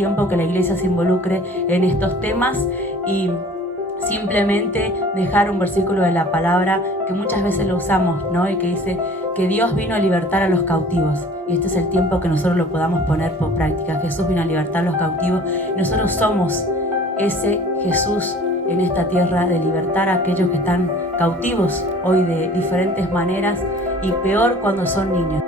tiempo que la iglesia se involucre en estos temas y simplemente dejar un versículo de la palabra que muchas veces lo usamos, ¿no? Y que dice que Dios vino a libertar a los cautivos. Y este es el tiempo que nosotros lo podamos poner por práctica. Jesús vino a libertar a los cautivos. Nosotros somos ese Jesús en esta tierra de libertar a aquellos que están cautivos hoy de diferentes maneras, y peor cuando son niños.